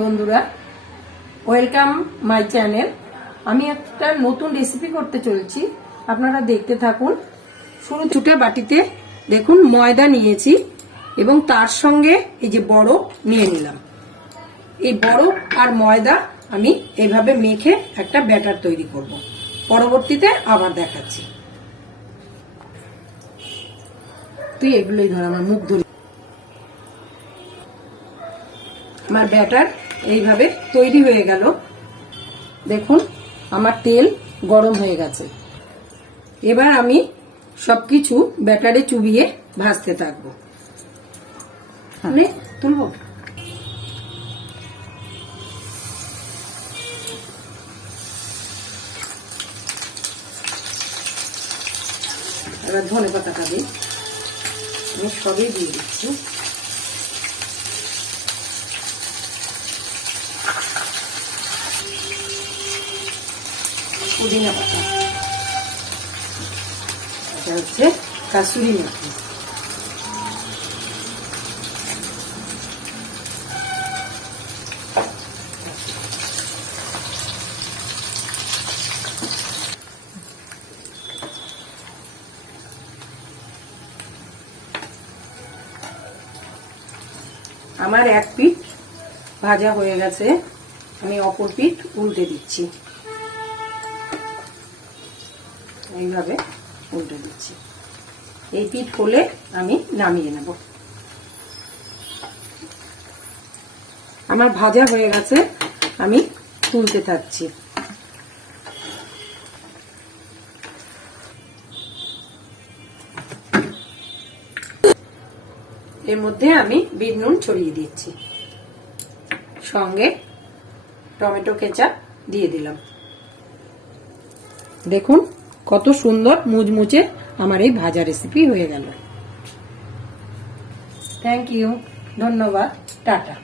বন্ধুরা। Welcome my channel আমি একটা নতুন রেসিপি করতে আপনারা দেখতে থাকুন। শুরু ছুটে বাটিতে দেখুন, ময়দা নিয়েছি এবং তার সঙ্গে এই যে বরফ নিয়ে নিলাম। এই বরফ আর ময়দা আমি এইভাবে মেখে একটা ব্যাটার তৈরি করব। পরবর্তীতে আবার দেখাচ্ছি। তুই এগুলোই ধর, আমার মুখ ধরে আমার ব্যাটার এইভাবে তৈরি হয়ে গেল। দেখুন, আমার তেল গরম হয়ে গেছে। এবার আমি সবকিছু ব্যাটারে চুবিয়ে ভাজতে থাকব। মানে তুলবো? এবার ধনে পাতাটা দিই। আমি সবই দিয়ে দিচ্ছি। পুদিনা পাতা এটা হচ্ছে কাসুরি মেথি। আমার এক পিঠ ভাজা হয়ে গেছে। আমি অপর পিঠ উল্টে দিচ্ছি। এইভাবে উল্টে দিচ্ছি। এই পিঠ হলে আমি নামিয়ে নেব। আমার ভাজা হয়ে গেছে, আমি তুলতে থাকছি। এর মধ্যে আমি বিট নুন ছড়িয়ে দিচ্ছি। সঙ্গে টমেটো কেচাপ দিয়ে দিলাম। দেখুন কত সুন্দর মুচমুচে আমার এই ভাজা রেসিপি হয়ে গেল। থ্যাংক ইউ ধন্যবাদ। টাটা।